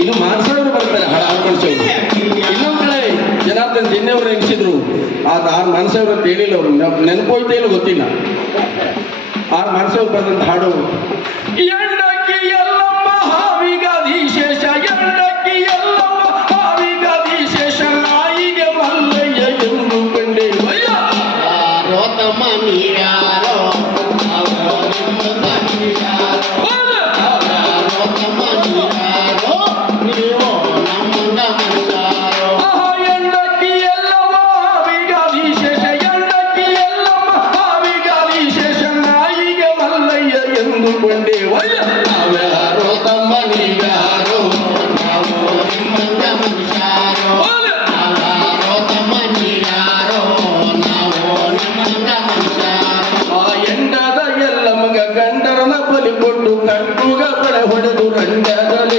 ಇದು ಬರ್ತಾರೆ ಆತ ಆರು ಮಾನಸವ್ರು ಅಂತ ಹೇಳಿಲ್ಲ ಅವರು. ನೆನಪೋಯ್ತೇನು ಗೊತ್ತಿಲ್ಲ. ಆರು ಮಾನಸವ್ರು ಬಂದಂತ ಹಾಡು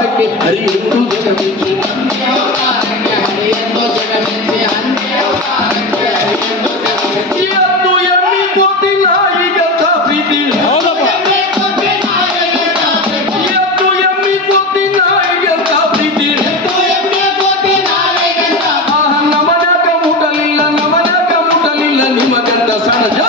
ಅವತಾರಕ್ಕೆ ಹರಿ ಎಂದು ಜಗಮಿಸಿ ಸಣ್ಣ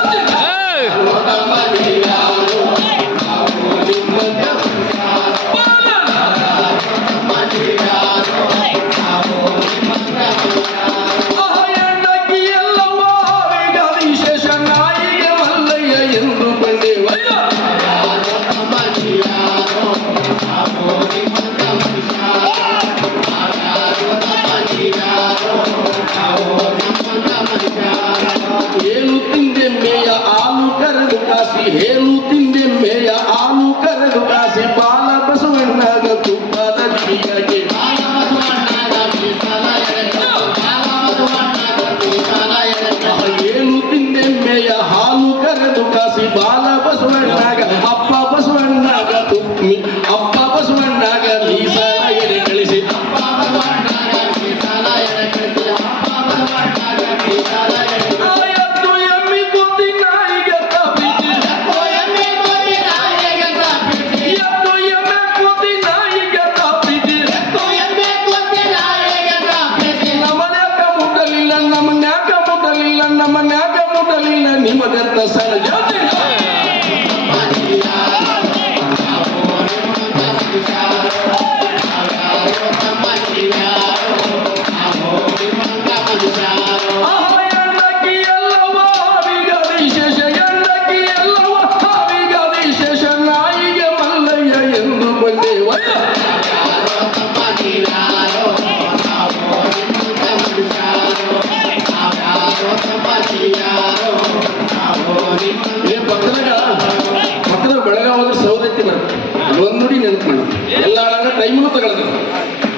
ಬಂದಾಳನ್ನ ಟೈಮ್ನು ತಗೊಳ್ತೀನಿ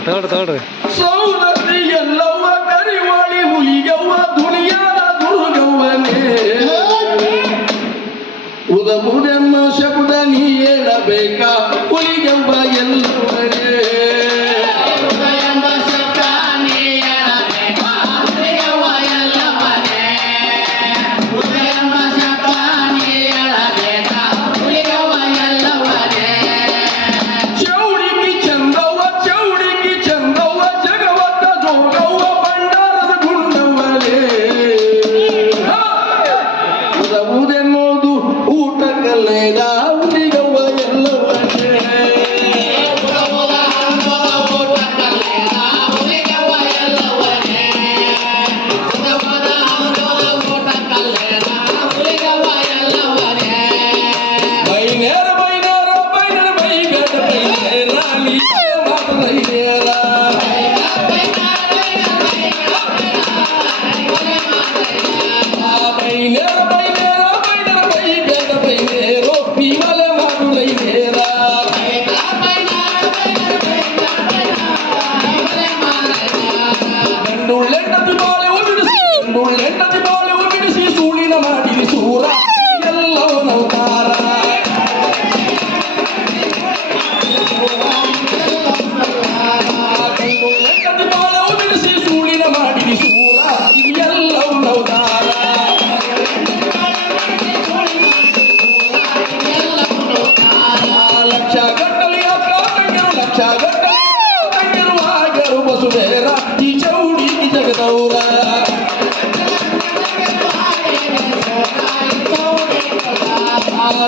ತಗೊಳ್ರಿ ತಗೊಳ್ರಿ. ಎಲ್ಲವ್ವ ಕರಿವಾಳಿ ಹುಲಿಗವ್ವ ದುನಿಯಾದ ದುರ್ಗವ್ವನೇ. ಉದಮುದೆಮ್ಮ ಶಬ್ದ ನೀ ಏನಬೇಕಾ ಹುಲಿಗವ್ವ I never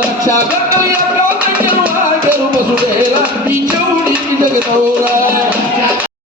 रक्षा कर लिया बसुदेवा बिचौड़ी जगदौरा